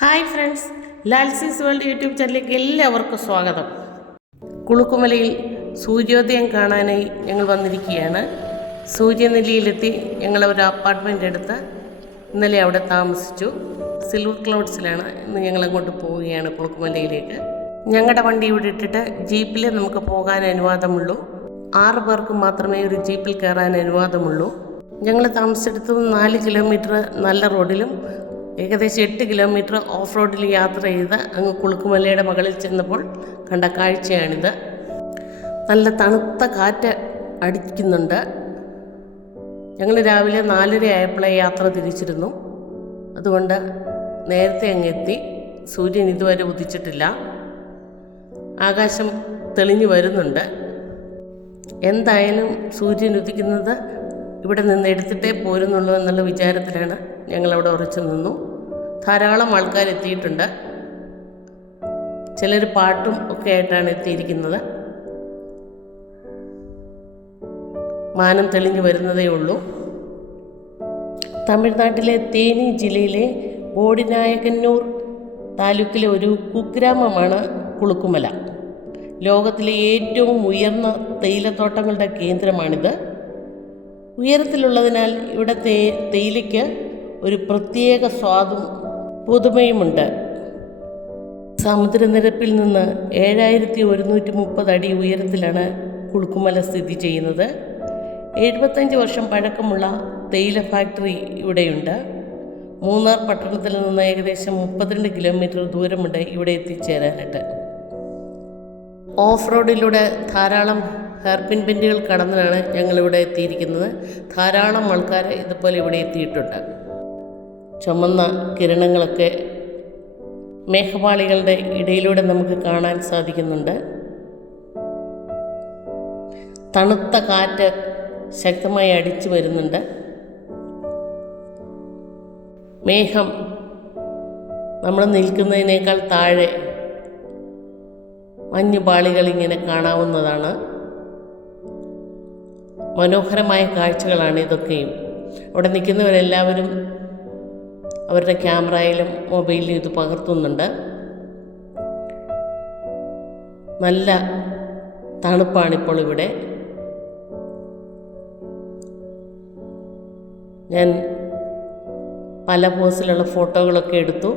Hi friends, ലാൽസീസ് world YouTube ചാനലിലേക്ക് എല്ലാവർക്കും സ്വാഗതം. കുളുക്കുമലയിൽ സൂര്യോദയം കാണാനായി ഞങ്ങൾ വന്നിരിക്കുകയാണ്. സൂര്യനെല്ലിയിലെത്തി ഞങ്ങൾ ഒരു അപ്പാർട്ട്മെൻ്റ് എടുത്ത് ഇന്നലെ അവിടെ താമസിച്ചു. സിൽവർ ക്ലൗഡ്സിലാണ് ഇന്ന് ഞങ്ങൾ അങ്ങോട്ട് പോവുകയാണ് കുളുക്കുമലയിലേക്ക്. ഞങ്ങളുടെ വണ്ടി ഇവിടെ ഇട്ടിട്ട് ജീപ്പിൽ നമുക്ക് പോകാൻ അനുവാദമുള്ളൂ. 6 പേർക്ക് മാത്രമേ ഒരു ജീപ്പിൽ കയറാൻ അനുവാദമുള്ളൂ. ഞങ്ങൾ താമസിച്ചെടുത്ത് 4 കിലോമീറ്റർ നല്ല റോഡിലും ഏകദേശം 8 കിലോമീറ്റർ ഓഫ് റോഡിൽ യാത്ര ചെയ്ത് അങ്ങ് കുളുക്കുമലയുടെ മുകളിൽ ചെന്നപ്പോൾ കണ്ട കാഴ്ചയാണിത്. നല്ല തണുത്ത കാറ്റ് അടിക്കുന്നുണ്ട്. ഞങ്ങൾ രാവിലെ 4:30 ആയപ്പോഴേ യാത്ര തിരിച്ചിരുന്നു. അതുകൊണ്ട് നേരത്തെ അങ്ങ് എത്തി. സൂര്യൻ ഇതുവരെ ഉദിച്ചിട്ടില്ല. ആകാശം തെളിഞ്ഞു വരുന്നുണ്ട്. എന്തായാലും സൂര്യൻ ഉദിക്കുന്നത് ഇവിടെ നിന്ന് എടുത്തിട്ടേ പോരുന്നുള്ളൂ എന്നുള്ള വിചാരത്തിലാണ് ഞങ്ങളവിടെ ഉറച്ചു നിന്നു. ധാരാളം ആൾക്കാർ എത്തിയിട്ടുണ്ട്. ചിലർ പാട്ടും ഒക്കെ ആയിട്ടാണ് എത്തിയിരിക്കുന്നത്. മാനം തെളിഞ്ഞു വരുന്നതേ ഉള്ളൂ. തമിഴ്നാട്ടിലെ തേനി ജില്ലയിലെ ബോഡിനായകന്നൂർ താലൂക്കിലെ ഒരു കുഗ്രാമമാണ് കുളുക്കുമല. ലോകത്തിലെ ഏറ്റവും ഉയർന്ന തേയിലത്തോട്ടങ്ങളുടെ കേന്ദ്രമാണിത്. ഉയരത്തിലുള്ളതിനാൽ ഇവിടെ തേയിലയ്ക്ക് ഒരു പ്രത്യേക സ്വാദും പുതുമയുമുണ്ട്. സമുദ്രനിരപ്പിൽ നിന്ന് 7130 അടി ഉയരത്തിലാണ് കുളുക്കുമല സ്ഥിതി ചെയ്യുന്നത്. 75 വർഷം പഴക്കമുള്ള തേയില ഫാക്ടറി ഇവിടെയുണ്ട്. മൂന്നാർ പട്ടണത്തിൽ നിന്ന് ഏകദേശം 32 കിലോമീറ്റർ ദൂരമുണ്ട് ഇവിടെ എത്തിച്ചേരാനായിട്ട്. ഓഫ് റോഡിലൂടെ ധാരാളം ഹെയർപിൻ ബെൻഡുകൾ കടന്നാണ് ഞങ്ങളിവിടെ എത്തിയിരിക്കുന്നത്. ധാരാളം ആൾക്കാർ ഇതുപോലെ ഇവിടെ എത്തിയിട്ടുണ്ട്. ചുമന്ന കിരണങ്ങളൊക്കെ മേഘപാളികളുടെ ഇടയിലൂടെ നമുക്ക് കാണാൻ സാധിക്കുന്നുണ്ട്. തണുത്ത കാറ്റ് ശക്തമായി അടിച്ചു വരുന്നുണ്ട്. മേഘം നമ്മൾ നിൽക്കുന്നതിനേക്കാൾ താഴെ മഞ്ഞുപാളികൾ ഇങ്ങനെ കാണാവുന്നതാണ്. മനോഹരമായ കാഴ്ചകളാണ് ഇതൊക്കെയും. അവിടെ നിൽക്കുന്നവരെല്ലാവരും അവരുടെ ക്യാമറയിലും മൊബൈലിലും ഇത് പകർത്തുന്നുണ്ട്. നല്ല തണുപ്പാണിപ്പോൾ ഇവിടെ. ഞാൻ പല പോസിലുള്ള ഫോട്ടോകളൊക്കെ എടുത്തു.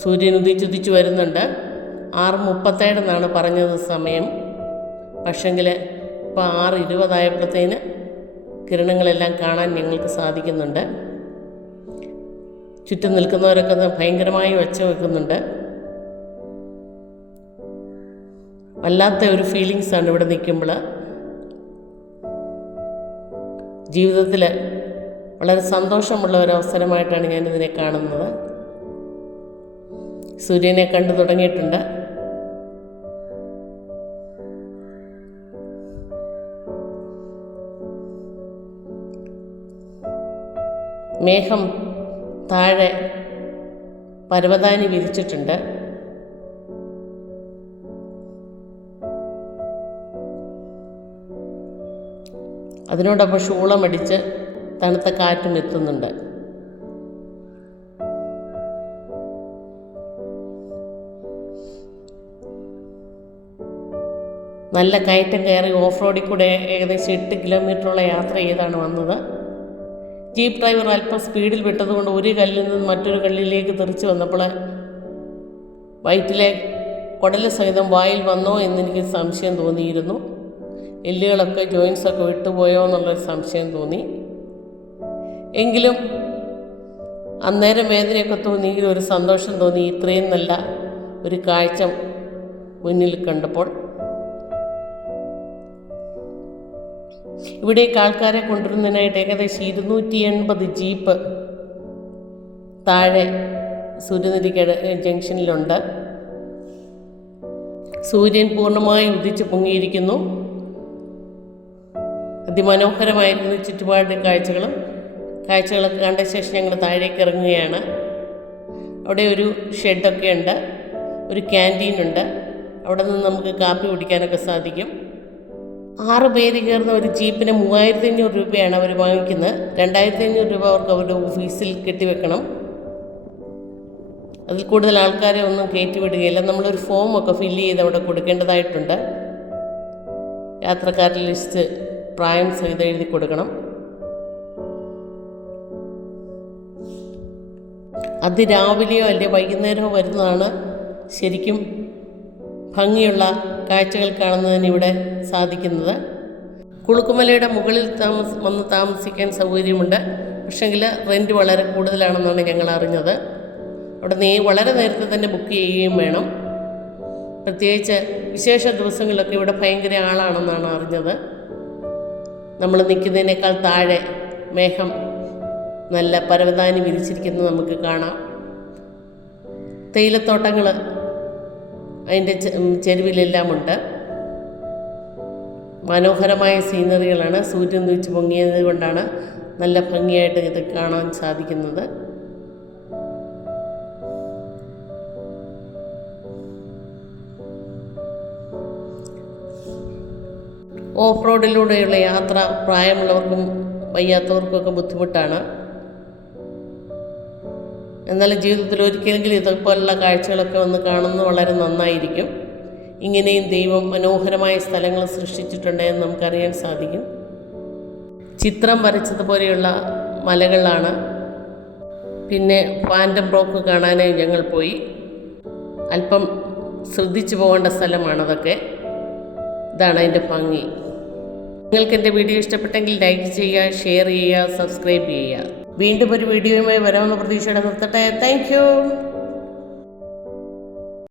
സൂര്യൻ ഉദിച്ചുദിച്ചു വരുന്നുണ്ട്. 6:37 എന്നാണ് പറഞ്ഞത് സമയം. പക്ഷെങ്കിൽ ഇപ്പോൾ 6:20 ആയപ്പോഴത്തേന് കിരണങ്ങളെല്ലാം കാണാൻ ഞങ്ങൾക്ക് സാധിക്കുന്നുണ്ട്. ചുറ്റും നിൽക്കുന്നവരൊക്കെ ഭയങ്കരമായി ഒച്ച വെക്കുന്നുണ്ട്. വല്ലാത്ത ഒരു ഫീലിങ്സാണ് ഇവിടെ നിൽക്കുമ്പോൾ. ജീവിതത്തിൽ വളരെ സന്തോഷമുള്ള ഒരവസരമായിട്ടാണ് ഞാനിതിനെ കാണുന്നത്. സൂര്യനെ കണ്ടു തുടങ്ങിയിട്ടുണ്ട്. മേഘം താഴെ പരവതാനി വിരിച്ചിട്ടുണ്ട്. അതിനോടൊപ്പം ശൂളമടിച്ച് തണുത്ത കാറ്റും എത്തുന്നുണ്ട്. നല്ല കയറ്റം കയറി ഓഫ് റോഡിൽ കൂടെ ഏകദേശം 8 കിലോമീറ്ററോളം യാത്ര ചെയ്താണ് വന്നത്. ജീപ്പ് ഡ്രൈവർ അല്പം സ്പീഡിൽ വിട്ടതുകൊണ്ട് ഒരു കല്ലിൽ നിന്ന് മറ്റൊരു കല്ലിലേക്ക് തെറിച്ച് വന്നപ്പോൾ വയറ്റിലെ കുടൽ സഹിതം വായിൽ വന്നോ എന്നെനിക്ക് സംശയം തോന്നിയിരുന്നു. എല്ലുകളൊക്കെ ജോയിൻസൊക്കെ വിട്ടുപോയോ എന്നുള്ളൊരു സംശയം തോന്നി. എങ്കിലും അന്നേരം വേദനയൊക്കെ തോന്നിയെങ്കിലും ഒരു സന്തോഷം തോന്നി. ഇത്രയും നല്ല ഒരു കാഴ്ച മുന്നിൽ കണ്ടപ്പോൾ. ഇവിടേക്ക് ആൾക്കാരെ കൊണ്ടുവരുന്നതിനായിട്ട് ഏകദേശം 280 ജീപ്പ് താഴെ സൂര്യനെല്ലിക്കട ജംഗ്ഷനിലുണ്ട്. സൂര്യൻ പൂർണ്ണമായി ഉദിച്ച് പൊങ്ങിയിരിക്കുന്നു. അതിമനോഹരമായിരുന്നു ചുറ്റുപാട് കാഴ്ചകളൊക്കെ കണ്ട ശേഷം ഞങ്ങൾ താഴേക്ക് ഇറങ്ങുകയാണ്. അവിടെ ഒരു ഷെഡൊക്കെ ഉണ്ട്, ഒരു ക്യാൻറ്റീനുണ്ട്. അവിടെ നിന്ന് നമുക്ക് കാപ്പി കുടിക്കാനൊക്കെ സാധിക്കും. 6 പേര് കയറുന്ന ഒരു ജീപ്പിന് 3500 രൂപയാണ് അവർ വാങ്ങിക്കുന്നത്. 2500 രൂപ അവർക്ക് അവരുടെ ഓഫീസിൽ കെട്ടിവെക്കണം. അതിൽ കൂടുതൽ ആൾക്കാരെ ഒന്നും കയറ്റിവിടുകയില്ല. നമ്മളൊരു ഫോമൊക്കെ ഫില്ല് ചെയ്ത് അവിടെ കൊടുക്കേണ്ടതായിട്ടുണ്ട്. യാത്രക്കാരുടെ ലിസ്റ്റ് പ്രായം സഹിതം എഴുതി കൊടുക്കണം. അതിരാവിലെയോ അല്ലെ വൈകുന്നേരമോ വരുന്നതാണ് ശരിക്കും ഭംഗിയുള്ള കാഴ്ചകൾ കാണുന്നതിന് ഇവിടെ സാധിക്കുന്നത്. കുളുക്കുമലയുടെ മുകളിൽ വന്ന് താമസിക്കാൻ സൗകര്യമുണ്ട്. പക്ഷെങ്കിൽ റെൻറ്റ് വളരെ കൂടുതലാണെന്നാണ് ഞങ്ങൾ അറിഞ്ഞത്. അവിടെ വളരെ നേരത്തെ തന്നെ ബുക്ക് ചെയ്യുകയും വേണം. പ്രത്യേകിച്ച് വിശേഷ ദിവസങ്ങളിലൊക്കെ ഇവിടെ ഭയങ്കര ആളാണെന്നാണ് അറിഞ്ഞത്. നമ്മൾ നിൽക്കുന്നതിനേക്കാൾ താഴെ മേഘം നല്ല പരവതാനി വിരിച്ചിരിക്കുന്നത് നമുക്ക് കാണാം. തേയിലത്തോട്ടങ്ങൾ അതിൻ്റെ ചെരുവിലെല്ലാം ഉണ്ട്. മനോഹരമായ സീനറികളാണ്. സൂര്യൻ ഉദിച്ച് പൊങ്ങിയത് കൊണ്ടാണ് നല്ല ഭംഗിയായിട്ട് ഇത് കാണാൻ സാധിക്കുന്നത്. ഓഫ് റോഡിലൂടെയുള്ള യാത്ര പ്രായമുള്ളവർക്കും വയ്യാത്തവർക്കൊക്കെ ബുദ്ധിമുട്ടാണ്. എന്നാൽ ജീവിതത്തിൽ ഒരിക്കലെങ്കിലും ഇതുപോലുള്ള കാഴ്ചകളൊക്കെ ഒന്ന് കാണുന്നത് വളരെ നന്നായിരിക്കും. ഇങ്ങനെയും ദൈവം മനോഹരമായ സ്ഥലങ്ങൾ സൃഷ്ടിച്ചിട്ടുണ്ട് എന്ന് നമുക്കറിയാൻ സാധിക്കും. ചിത്രം വരച്ചതുപോലെയുള്ള മലകളാണ്. പിന്നെ ഫാൻറ്റം റോക്ക് കാണാനായി ഞങ്ങൾ പോയി. അല്പം ശ്രദ്ധിച്ചു പോകേണ്ട സ്ഥലമാണതൊക്കെ. ഇതാണ് അതിൻ്റെ ഭംഗി. നിങ്ങൾക്ക് എൻ്റെ വീഡിയോ ഇഷ്ടപ്പെട്ടെങ്കിൽ ലൈക്ക് ചെയ്യുക, ഷെയർ ചെയ്യുക, സബ്സ്ക്രൈബ് ചെയ്യുക. വീണ്ടും ഒരു വീഡിയോയുമായി വരാമെന്ന പ്രതീക്ഷയോടെ നിർത്തട്ടെ. Thank you.